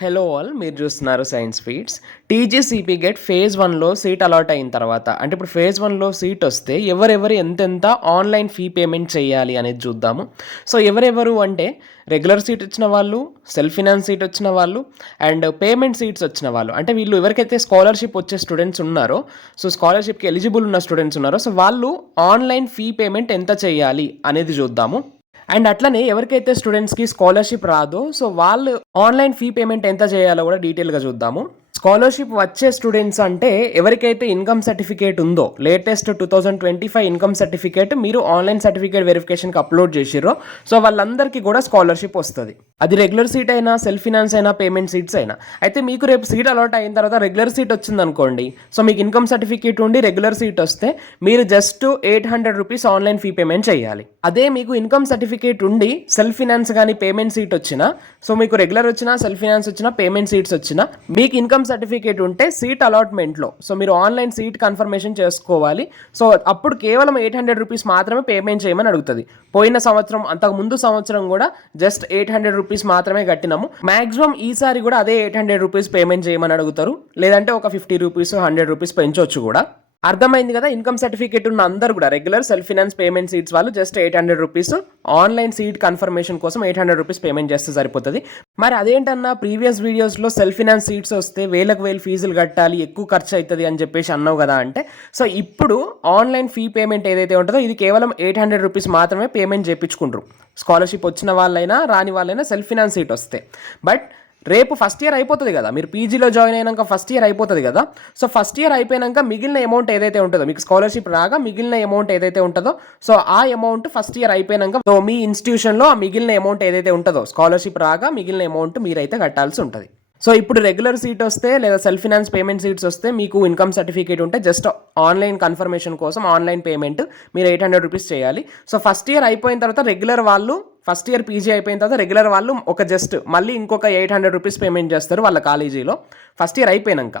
Hello all మీరు చూస్తున్నారు science feeds TGCP GET phase వన్లో సీట్ అలాట్ అయిన తర్వాత అంటే ఇప్పుడు ఫేజ్ వన్లో సీట్ వస్తే ఎవరెవరు ఎంతెంత ఆన్లైన్ ఫీ పేమెంట్ చేయాలి అనేది చూద్దాము. సో ఎవరెవరు అంటే రెగ్యులర్ సీట్ వచ్చిన వాళ్ళు సెల్ఫ్ ఫినాన్స్ సీట్ వచ్చిన వాళ్ళు అండ్ పేమెంట్ సీట్స్ వచ్చిన వాళ్ళు. అంటే వీళ్ళు ఎవరికైతే స్కాలర్షిప్ వచ్చే స్టూడెంట్స్ ఉన్నారో సో స్కాలర్షిప్కి ఎలిజిబుల్ ఉన్న స్టూడెంట్స్ ఉన్నారో సో వాళ్ళు ఆన్లైన్ ఫీ పేమెంట్ ఎంత చేయాలి అనేది చూద్దాము. అండ్ అట్లనే ఎవరికైతే స్టూడెంట్స్కి స్కాలర్షిప్ రాదో సో వాళ్ళు ఆన్లైన్ ఫీ పేమెంట్ ఎంత చేయాలో కూడా డీటెయిల్గా చూద్దాము. స్కాలర్షిప్ వచ్చే స్టూడెంట్స్ అంటే ఎవరికైతే ఇన్కమ్ సర్టిఫికేట్ ఉందో latest two thousand twenty five income certificate మీరు ఆన్లైన్ సర్టిఫికేట్ వెరిఫికేషన్కి అప్లోడ్ చేసిర్రో సో వాళ్ళందరికీ కూడా స్కాలర్షిప్ వస్తుంది. అది రెగ్యులర్ సీట్ అయినా సెల్ఫ్ ఫినాన్స్ అయినా పేమెంట్ సీట్స్ అయినా. అయితే మీకు రేపు సీట్ అలాట్ అయిన తర్వాత రెగ్యులర్ సీట్ వచ్చింది అనుకోండి సో మీకు ఇన్కమ్ సర్టిఫికేట్ ఉండి రెగ్యులర్ సీట్ వస్తే మీరు just eight hundred rupees online fee payment చేయాలి. అదే మీకు ఇన్కమ్ సర్టిఫికేట్ ఉండి సెల్ఫ్ ఫినాన్స్ కానీ పేమెంట్ సీట్ వచ్చినా సో మీకు రెగ్యులర్ వచ్చినా సెల్ఫ్ ఫినాన్స్ వచ్చినా పేమెంట్ సీట్స్ వచ్చినా మీకు ఇన్కమ్ సర్టిఫికేట్ ఉంటే సీట్ అలాట్మెంట్లో. సో మీరు ఆన్లైన్ సీట్ కన్ఫర్మేషన్ చేసుకోవాలి. సో అప్పుడు కేవలం ఎయిట్ హండ్రెడ్ రూపీస్ మాత్రమే పేమెంట్ చేయమని అడుగుతుంది. పోయిన సంవత్సరం అంతకు ముందు సంవత్సరం కూడా జస్ట్ ఎయిట్ హండ్రెడ్ రూపీస్ మాత్రమే కట్టినాము. మాక్సిమం ఈసారి కూడా అదే ఎయిట్ హండ్రెడ్ రూపీస్ పేమెంట్ చేయమని అడుగుతారు. లేదంటే ఒక ఫిఫ్టీ రూపీస్ హండ్రెడ్ రూపీస్ పెంచవచ్చు కూడా. అర్థమైంది కదా? ఇన్కమ్ సర్టిఫికేట్ ఉన్న అందరు కూడా regular self finance payment seats వాళ్ళు just eight hundred rupees online seat confirmation కోసం ఎయిట్ హండ్రెడ్ రూపీస్ పేమెంట్ చేస్తే సరిపోతుంది. మరి అదేంటన్నా ప్రీవియస్ వీడియోస్లో సెల్ఫ్ ఫినాన్స్ సీట్స్ వస్తే వేలకు వేలు ఫీజులు కట్టాలి ఎక్కువ ఖర్చు అవుతుంది అని చెప్పేసి అన్నావు కదా అంటే సో ఇప్పుడు ఆన్లైన్ ఫీ పేమెంట్ ఏదైతే ఉంటుందో ఇది కేవలం ఎయిట్ హండ్రెడ్ రూపీస్ మాత్రమే పేమెంట్ చేయించుకుంటారు స్కాలర్షిప్ వచ్చిన వాళ్ళైనా రాని వాళ్ళైనా సెల్ఫ్ ఫినాన్స్ సీట్ వస్తే. బట్ రేపు ఫస్ట్ ఇయర్ అయిపోతుంది కదా. మీరు పీజీలో జాయిన్ అయినాక ఫస్ట్ ఇయర్ అయిపోతుంది కదా. సో ఫస్ట్ ఇయర్ అయిపోయాక మిగిలిన అమౌంట్ ఏదైతే ఉంటుందో మీకు స్కాలర్షిప్ రాగా మిగిలిన అమౌంట్ ఏదైతే ఉంటుందో సో ఆ అమౌంట్ ఫస్ట్ ఇయర్ అయిపోయాక సో మీ ఇన్స్టిట్యూషన్లో ఆ మిగిలిన అమౌంట్ ఏదైతే ఉంటుందో స్కాలర్షిప్ రాగా మిగిలిన అమౌంట్ మీరైతే కట్టాల్సి ఉంటుంది. సో ఇప్పుడు రెగ్యులర్ సీట్ వస్తే లేదా సెల్ఫ్ ఫినాన్స్ పేమెంట్ సీట్స్ వస్తే మీకు ఇన్కమ్ సర్టిఫికేట్ ఉంటే జస్ట్ ఆన్లైన్ కన్ఫర్మేషన్ కోసం ఆన్లైన్ పేమెంట్ మీరు ఎయిట్ హండ్రెడ్ రూపీస్ చేయాలి. సో ఫస్ట్ ఇయర్ అయిపోయిన తర్వాత రెగ్యులర్ వాళ్ళు ఫస్ట్ ఇయర్ పీజీ అయిపోయిన తర్వాత రెగ్యులర్ వాళ్ళు ఒక జస్ట్ మళ్ళీ ఇంకొక ఎయిట్ హండ్రెడ్ రూపీస్ పేమెంట్ చేస్తారు వాళ్ళ కాలేజీలో. ఫస్ట్ ఇయర్ అయిపోయినాక.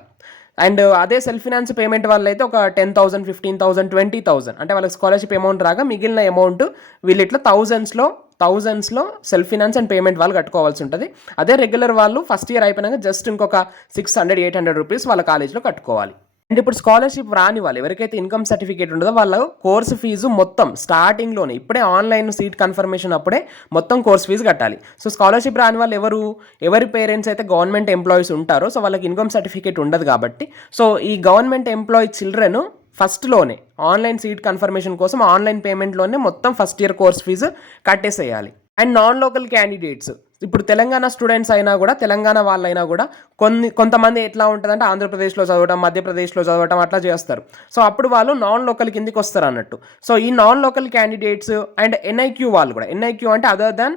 అండ్ అదే సెల్ఫ్ ఫినాన్స్ పేమెంట్ వల్ల అయితే ఒక ten thousand fifteen thousand twenty thousand. అంటే వాళ్ళకి స్కాలర్షిప్ అమౌంట్ రాగా మిగిలిన అమౌంట్ వీళ్ళు ఇట్లా థౌజండ్స్లో థౌజండ్స్లో సెల్ఫ్ ఫినాన్స్ అండ్ పేమెంట్ వాళ్ళు కట్టుకోవాల్సి ఉంటుంది. అదే రెగ్యులర్ వాళ్ళు ఫస్ట్ ఇయర్ అయిపోయినాక జస్ట్ ఇంకొక six hundred eight hundred rupees వాళ్ళ కాలేజీలో కట్టుకోవాలి. అండ్ ఇప్పుడు స్కాలర్షిప్ రాని వాళ్ళు ఎవరికైతే ఇన్కమ్ సర్టిఫికేట్ ఉండదో వాళ్ళ కోర్సు ఫీజు మొత్తం స్టార్టింగ్లోనే ఇప్పుడే ఆన్లైన్ సీట్ కన్ఫర్మేషన్ అప్పుడే మొత్తం కోర్స్ ఫీజు కట్టాలి. సో స్కాలర్షిప్ రాని వాళ్ళు ఎవరు ఎవరి పేరెంట్స్ అయితే గవర్నమెంట్ ఎంప్లాయీస్ ఉంటారో సో వాళ్ళకి ఇన్కమ్ సర్టిఫికేట్ ఉండదు కాబట్టి సో ఈ గవర్నమెంట్ ఎంప్లాయీ చిల్డ్రన్ ఫస్ట్లోనే ఆన్లైన్ సీట్ కన్ఫర్మేషన్ కోసం ఆన్లైన్ పేమెంట్లోనే మొత్తం ఫస్ట్ ఇయర్ కోర్స్ ఫీజు కట్టేసేయాలి. అండ్ నాన్ లోకల్ క్యాండిడేట్స్ ఇప్పుడు తెలంగాణ స్టూడెంట్స్ అయినా కూడా తెలంగాణ వాళ్ళైనా కూడా కొన్ని కొంతమంది ఎట్లా ఉంటుందంటే ఆంధ్రప్రదేశ్లో చదవడం మధ్యప్రదేశ్లో చదవడం అట్లా చేస్తారు. సో అప్పుడు వాళ్ళు నాన్ లోకల్ కిందికి వస్తారు అన్నట్టు. సో ఈ non local candidates and NIQ వాళ్ళు కూడా ఎన్ఐక్యూ అంటే other than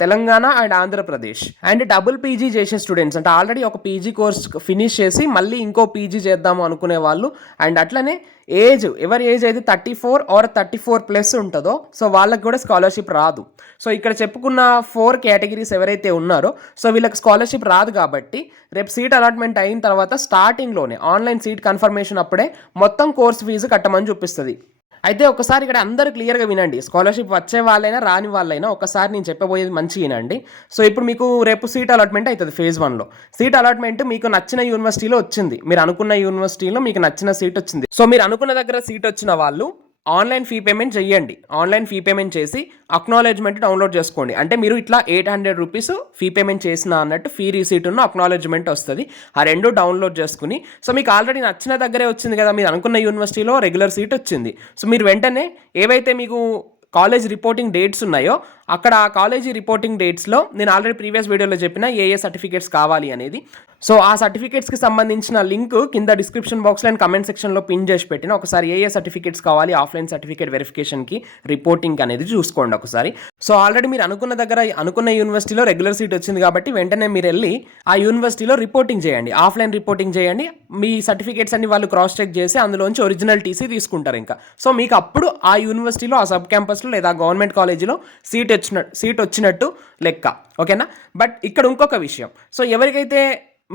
Telangana and Andhra Pradesh. And double PG చేసే స్టూడెంట్స్ అంటే ఆల్రెడీ ఒక పీజీ కోర్స్ ఫినిష్ చేసి మళ్ళీ ఇంకో పీజీ చేద్దాము అనుకునే వాళ్ళు. అండ్ అట్లనే ఏజ్ ఎవరి ఏజ్ అయితే thirty four or thirty four plus ఉంటుందో సో వాళ్ళకి కూడా స్కాలర్షిప్ రాదు. సో ఇక్కడ చెప్పుకున్న ఫోర్ కేటగిరీస్ ఎవరైతే ఉన్నారో సో వీళ్ళకి స్కాలర్షిప్ రాదు కాబట్టి రేపు సీట్ అలాట్మెంట్ అయిన తర్వాత స్టార్టింగ్లోనే ఆన్లైన్ సీట్ కన్ఫర్మేషన్ అప్పుడే మొత్తం కోర్స్ ఫీజు కట్టమని చూపిస్తుంది. అయితే ఒకసారి ఇక్కడ అందరూ క్లియర్గా వినండి. స్కాలర్షిప్ వచ్చే వాళ్ళైనా రాని వాళ్ళైనా ఒకసారి నేను చెప్పబోయేది మంచి వినండి. సో ఇప్పుడు మీకు రేపు సీట్ అలాట్మెంట్ అవుతుంది ఫేజ్ వన్లో. సీట్ అలాట్మెంట్ మీకు నచ్చిన యూనివర్సిటీలో వచ్చింది. మీరు అనుకున్న యూనివర్సిటీలో మీకు నచ్చిన సీట్ వచ్చింది. సో మీరు అనుకున్న దగ్గర సీట్ వచ్చిన వాళ్ళు ఆన్లైన్ ఫీ పేమెంట్ చేయండి ఆన్లైన్ ఫీ పేమెంట్ చేసి అక్నాలెడ్జ్మెంట్ డౌన్లోడ్ చేసుకోండి. అంటే మీరు ఇట్లా eight hundred rupees fee payment చేసిన అన్నట్టు ఫీ రిసీట్ ఉన్న అక్నాలెడ్జ్మెంట్ వస్తుంది. ఆ రెండు డౌన్లోడ్ చేసుకుని సో మీకు ఆల్రెడీ నచ్చిన దగ్గరే వచ్చింది కదా మీరు అనుకున్న యూనివర్సిటీలో రెగ్యులర్ సీట్ వచ్చింది. సో మీరు వెంటనే ఏవైతే మీకు కాలేజ్ రిపోర్టింగ్ డేట్స్ ఉన్నాయో అక్కడ ఆ కాలేజీ రిపోర్టింగ్ డేట్స్లో నేను ఆల్రెడీ ప్రీవియస్ వీడియోలో చెప్పిన ఏ ఏ సర్టిఫికేట్స్ కావాలి అనేది. సో ఆ సర్టిఫికేట్స్కి సంబంధించిన లింక్ కింద డిస్క్రిప్షన్ బాక్స్లో అండ్ కమెంట్ సెక్షన్లో పిన్ చేసి పెట్టిన. ఒకసారి ఏ ఏ సర్టిఫికేట్స్ కావాలి ఆఫ్లైన్ సర్టిఫికేట్ వెరిఫికేషన్కి రిపోర్టింగ్ అనేది చూసుకోండి ఒకసారి. సో ఆల్రెడీ మీరు అనుకున్న దగ్గర అనుకున్న యూనివర్సిటీలో రెగ్యులర్ సీట్ వచ్చింది కాబట్టి వెంటనే మీరు వెళ్ళి ఆ యూనివర్సిటీలో రిపోర్టింగ్ చేయండి. ఆఫ్లైన్ రిపోర్టింగ్ చేయండి. మీ సర్టిఫికేట్స్ అన్ని వాళ్ళు క్రాస్ చెక్ చేసి అందులోంచి ఒరిజినల్ టీసీ తీసుకుంటారు ఇంకా. సో మీకు అప్పుడు ఆ యూనివర్సిటీలో ఆ సబ్ క్యాంపస్లో లేదా గవర్నమెంట్ కాలేజీలో సీట్ వచ్చిన సీట్ వచ్చినట్టు లెక్క. ఓకేనా? బట్ ఇక్కడ ఇంకొక విషయం. సో ఎవరికైతే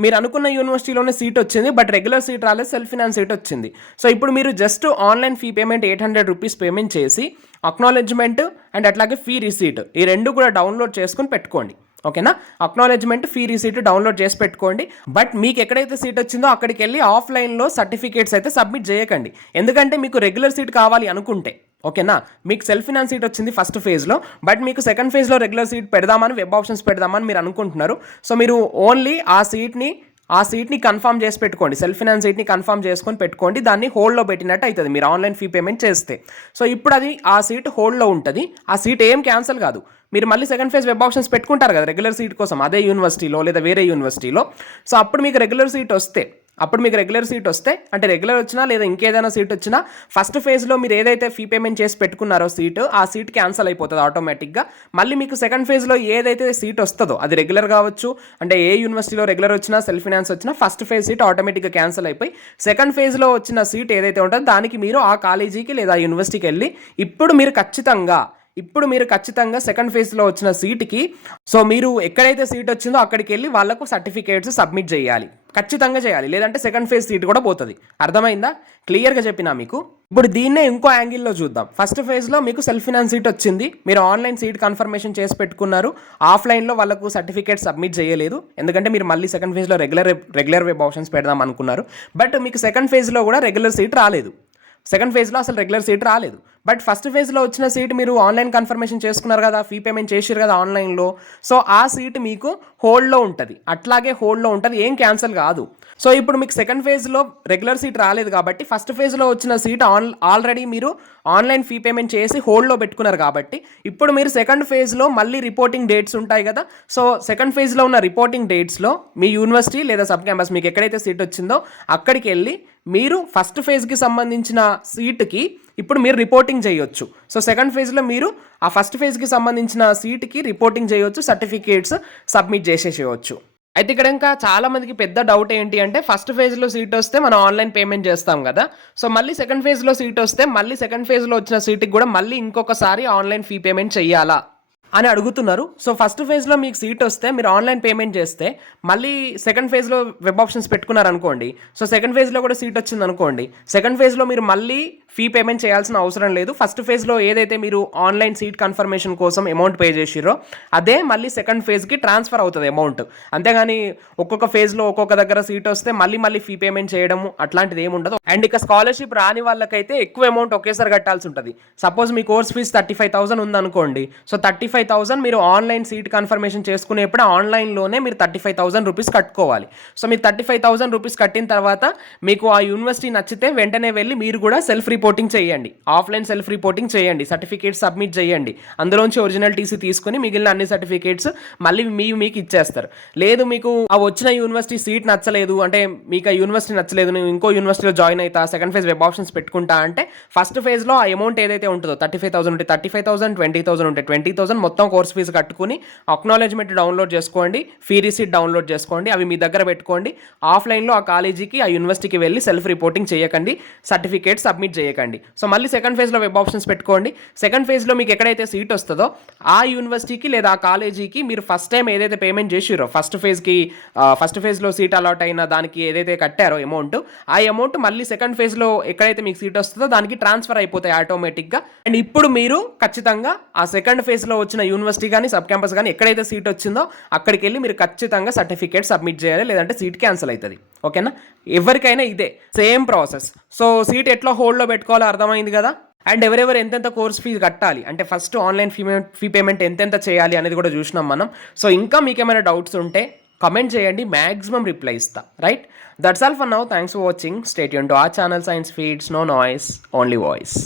మీరు అనుకున్న యూనివర్సిటీలోనే సీట్ వచ్చింది బట్ రెగ్యులర్ సీట్ రాలేదు సెల్ఫ్ ఫినాన్స్ సీట్ వచ్చింది. సో ఇప్పుడు మీరు just online fee payment eight hundred rupees payment చేసి అక్నాలెడ్జ్మెంట్ అండ్ అట్లాగే ఫీ రిసీట్ ఈ రెండు కూడా డౌన్లోడ్ చేసుకుని పెట్టుకోండి. ఓకేనా? అక్నాలెడ్జ్మెంట్ ఫీ రిసీట్ డౌన్లోడ్ చేసి పెట్టుకోండి. బట్ మీకు ఎక్కడైతే సీట్ వచ్చిందో అక్కడికి వెళ్ళి ఆఫ్లైన్లో సర్టిఫికేట్స్ అయితే సబ్మిట్ చేయకండి. ఎందుకంటే మీకు రెగ్యులర్ సీట్ కావాలి అనుకుంటే. ఓకేనా? మీకు సెల్ఫ్ ఫినాన్స్ సీట్ వచ్చింది ఫస్ట్ ఫేజ్లో బట్ మీకు సెకండ్ ఫేజ్లో రెగ్యులర్ సీట్ పెడదామని వెబ్ ఆప్షన్స్ పెడదామని మీరు అనుకుంటున్నారు. సో మీరు ఓన్లీ ఆ సీట్ని ఆ సీట్ని కన్ఫర్మ్ చేసి పెట్టుకోండి. సెల్ఫ్ ఫినాన్స్ సీట్ని కన్ఫర్మ్ చేసుకొని పెట్టుకోండి. దాన్ని హోల్డ్లో పెట్టినట్టు అవుతుంది. మీరు ఆన్లైన్ ఫీ పేమెంట్ చేస్తే. సో ఇప్పుడు అది ఆ సీట్ హోల్డ్లో ఉంటుంది. ఆ సీట్ ఏం క్యాన్సిల్ కాదు. మీరు మళ్ళీ సెకండ్ ఫేజ్ వెబ్ ఆప్షన్స్ పెట్టుకుంటారు కదా రెగ్యులర్ సీట్ కోసం అదే యూనివర్సిటీలో లేదా వేరే యూనివర్సిటీలో. సో అప్పుడు మీకు రెగ్యులర్ సీట్ వస్తే అప్పుడు మీకు రెగ్యులర్ సీట్ వస్తే అంటే రెగ్యులర్ వచ్చినా లేదా ఇంకేదైనా సీట్ వచ్చినా ఫస్ట్ ఫేజ్లో మీరు ఏదైతే ఫీ పేమెంట్ చేసి పెట్టుకున్నారో సీట్ ఆ సీట్ క్యాన్సిల్ అయిపోతుంది ఆటోమేటిక్గా మళ్ళీ మీకు సెకండ్ ఫేజ్లో ఏదైతే సీట్ వస్తుందో అది రెగ్యులర్ కావచ్చు అంటే ఏ యూనివర్సిటీలో రెగ్యులర్ వచ్చినా సెల్ఫ్ ఫినాన్స్ వచ్చినా ఫస్ట్ ఫేజ్ సీట్ ఆటోమేటిక్గా క్యాన్సిల్ అయిపోయి సెకండ్ ఫేజ్లో వచ్చిన సీట్ ఏదైతే ఉంటుందో దానికి మీరు ఆ కాలేజీకి లేదా యూనివర్సిటీకి వెళ్ళి ఇప్పుడు మీరు ఖచ్చితంగా ఇప్పుడు మీరు ఖచ్చితంగా సెకండ్ ఫేజ్లో వచ్చిన సీట్కి సో మీరు ఎక్కడైతే సీట్ వచ్చిందో అక్కడికి వెళ్ళి వాళ్ళకు సర్టిఫికేట్స్ సబ్మిట్ చేయాలి. ఖచ్చితంగా చేయాలి. లేదంటే సెకండ్ ఫేజ్ సీట్ కూడా పోతుంది. అర్థమైందా? క్లియర్గా చెప్పినా మీకు? ఇప్పుడు దీన్నే ఇంకో యాంగిల్లో చూద్దాం. ఫస్ట్ ఫేజ్లో మీకు సెల్ఫ్ ఫినాన్స్ సీట్ వచ్చింది. మీరు ఆన్లైన్ సీట్ కన్ఫర్మేషన్ చేసి పెట్టుకున్నారు. ఆఫ్లైన్లో వాళ్ళకు సర్టిఫికేట్ సబ్మిట్ చేయలేదు. ఎందుకంటే మీరు మళ్ళీ సెకండ్ ఫేజ్లో రెగ్యులర్ రెగ్యులర్ వెబ్ ఆప్షన్స్ పెడదాం అనుకున్నారు. బట్ మీకు సెకండ్ ఫేజ్లో కూడా రెగ్యులర్ సీట్ రాలేదు. సెకండ్ ఫేజ్లో అసలు రెగ్యులర్ సీట్ రాలేదు. బట్ ఫస్ట్ ఫేజ్లో వచ్చిన సీట్ మీరు ఆన్లైన్ కన్ఫర్మేషన్ చేసుకున్నారు కదా ఫీ పేమెంట్ చేసారు కదా ఆన్లైన్లో. సో ఆ సీట్ మీకు హోల్డ్లో ఉంటుంది. అట్లాగే హోల్డ్లో ఉంటుంది. ఏం క్యాన్సిల్ కాదు. సో ఇప్పుడు మీకు సెకండ్ ఫేజ్లో రెగ్యులర్ సీట్ రాలేదు కాబట్టి ఫస్ట్ ఫేజ్లో వచ్చిన సీట్ ఆన్ ఆల్రెడీ మీరు ఆన్లైన్ ఫీ పేమెంట్ చేసి హోల్డ్లో పెట్టుకున్నారు కాబట్టి ఇప్పుడు మీరు సెకండ్ ఫేజ్లో మళ్ళీ రిపోర్టింగ్ డేట్స్ ఉంటాయి కదా. సో సెకండ్ ఫేజ్లో ఉన్న రిపోర్టింగ్ డేట్స్లో మీ యూనివర్సిటీ లేదా సబ్ క్యాంపస్ మీకు ఎక్కడైతే సీట్ వచ్చిందో అక్కడికి వెళ్ళి మీరు ఫస్ట్ ఫేజ్కి సంబంధించిన సీట్కి ఇప్పుడు మీరు రిపోర్టింగ్ చేయొచ్చు. సో సెకండ్ ఫేజ్లో మీరు ఆ ఫస్ట్ ఫేజ్కి సంబంధించిన సీట్కి రిపోర్టింగ్ చేయొచ్చు సర్టిఫికేట్స్ సబ్మిట్ చేసేసేయచ్చు. అయితే ఇక్కడ ఇంకా చాలా మందికి పెద్ద డౌట్ ఏంటి అంటే ఫస్ట్ ఫేజ్లో సీట్ వస్తే మనం ఆన్లైన్ పేమెంట్ చేస్తాం కదా. సో మళ్ళీ సెకండ్ ఫేజ్లో సీట్ వస్తే మళ్ళీ సెకండ్ ఫేజ్లో వచ్చిన సీట్కి కూడా మళ్ళీ ఇంకొకసారి ఆన్లైన్ ఫీ పేమెంట్ చేయాలా? అని అడుగుతున్నారు. సో ఫస్ట్ ఫేజ్లో మీకు సీట్ వస్తే మీరు ఆన్లైన్ పేమెంట్ చేస్తే మళ్ళీ సెకండ్ ఫేజ్లో వెబ్ ఆప్షన్స్ పెట్టుకున్నారు అనుకోండి సో సెకండ్ ఫేజ్లో కూడా సీట్ వచ్చింది అనుకోండి సెకండ్ ఫేజ్లో మీరు మళ్ళీ ఫీ పేమెంట్ చేయాల్సిన అవసరం లేదు. ఫస్ట్ ఫేజ్లో ఏదైతే మీరు ఆన్లైన్ సీట్ కన్ఫర్మేషన్ కోసం అమౌంట్ పే చేసిరో అదే మళ్ళీ సెకండ్ ఫేజ్కి ట్రాన్స్ఫర్ అవుతుంది అమౌంట్ అంతేగాని ఒక్కొక్క ఫేజ్లో ఒక్కొక్క దగ్గర సీట్ వస్తే మళ్ళీ మళ్ళీ ఫీ పేమెంట్ చేయడము అట్లాంటిది ఏమి ఉండదు. అండ్ ఇక స్కాలర్షిప్ రాని వాళ్ళకైతే ఎక్కువ అమౌంట్ ఒకేసారి కట్టాల్సి ఉంటుంది. సపోజ్ మీ course fees thirty five thousand ఉందనుకోండి. So thirty five five thousand మీరు ఆన్లైన్ సీట్ కన్ఫర్మేషన్ చేసుకునేప్పుడు ఆన్లైన్లోనే మీరు థర్టీ ఫైవ్ థౌసండ్ రూపీస్ కట్టుకోవాలి. సో మీరు థర్టీ ఫైవ్ థౌసండ్ రూపీస్ కట్టిన తర్వాత మీకు ఆ యూనివర్సిటీ నచ్చితే వెంటనే వెళ్ళి మీరు కూడా సెల్ఫ్ రిపోర్టింగ్ చేయండి. ఆఫ్లైన్ సెల్ఫ్ రిపోర్టింగ్ చేయండి సర్టిఫికేట్ సబ్మిట్ చేయండి. అందులోంచి ఒరిజినల్ టీసీ తీసుకుని మిగిలిన అన్ని సర్టిఫికేట్స్ మళ్ళీ మీ మీకు ఇచ్చేస్తారు. లేదు మీకు ఆ వచ్చిన యూనివర్సిటీ సీట్ నచ్చలేదు అంటే మీకు ఆ యూనివర్సిటీ నచ్చలేదు నేను ఇంకో యూనివర్సిటీలో జాయిన్ అవుతా సెకండ్ ఫేజ్ వెబ్ ఆప్షన్స్ పెట్టుకుంటా అంటే ఫస్ట్ ఫేజ్లో ఆ అమౌంట్ ఏదైతే ఉంటుందో థర్టీ ఫైవ్ థౌసండ్ ఉంటే thirty five thousand twenty thousand ఉంటే ట్వంటీ థౌసండ్ మొత్తం కోర్స్ ఫీజు కట్టుకుని అక్నాలెడ్జ్మెంట్ డౌన్లోడ్ చేసుకోండి ఫీ రిసీట్ డౌన్లోడ్ చేసుకోండి అవి మీ దగ్గర పెట్టుకోండి ఆఫ్లైన్లో ఆ కాలేజీకి ఆ యూనివర్సిటీకి వెళ్ళి సెల్ఫ్ రిపోర్టింగ్ చేయకండి సర్టిఫికేట్ సబ్మిట్ చేయకండి. సో మళ్ళీ సెకండ్ ఫేజ్లో వెబ్ ఆప్షన్స్ పెట్టుకోండి. సెకండ్ ఫేజ్లో మీకు ఎక్కడైతే సీట్ వస్తుందో ఆ యూనివర్సిటీకి లేదా ఆ కాలేజీకి మీరు ఫస్ట్ టైం ఏదైతే పేమెంట్ చేసిరో ఫస్ట్ ఫేజ్కి ఫస్ట్ ఫేజ్లో సీట్ అలాట్ అయిన దానికి ఏదైతే కట్టారో అమౌంట్ ఆ అమౌంట్ మళ్ళీ సెకండ్ ఫేజ్లో ఎక్కడైతే మీకు సీట్ వస్తుందో దానికి ట్రాన్స్ఫర్ అయిపోతాయి ఆటోమేటిక్గా అండ్ ఇప్పుడు మీరు ఖచ్చితంగా ఆ సెకండ్ ఫేజ్లో వచ్చిన యూనివర్సిటీ కానీ సబ్ క్యాంపస్ కానీ ఎక్కడైతే సీట్ వచ్చిందో అక్కడికి వెళ్ళి మీరు ఖచ్చితంగా సర్టిఫికేట్ సబ్మిట్ చేయాలి లేదంటే సీట్ క్యాన్సిల్ అవుతుంది ఓకేనా ఎవరికైనా ఇదే సేమ్ ప్రాసెస్ సో సీట్ ఎట్లా హోల్డ్లో పెట్టుకోవాలో అర్థమైంది కదా? అండ్ ఎవరెవరు ఎంతెంత కోర్స్ ఫీజు కట్టాలి? అంటే first online fee fee payment ఎంతెంత చేయాలి అనేది కూడా చూసినాం మనం. సో ఇంకా మీకు ఏమైనా డౌట్స్ ఉంటే కమెంట్ చేయండి మ్యాక్సిమం రిప్లై ఇస్తా. Right that's all for now thanks for watching stay Yoon to a channel science feeds no noise only voice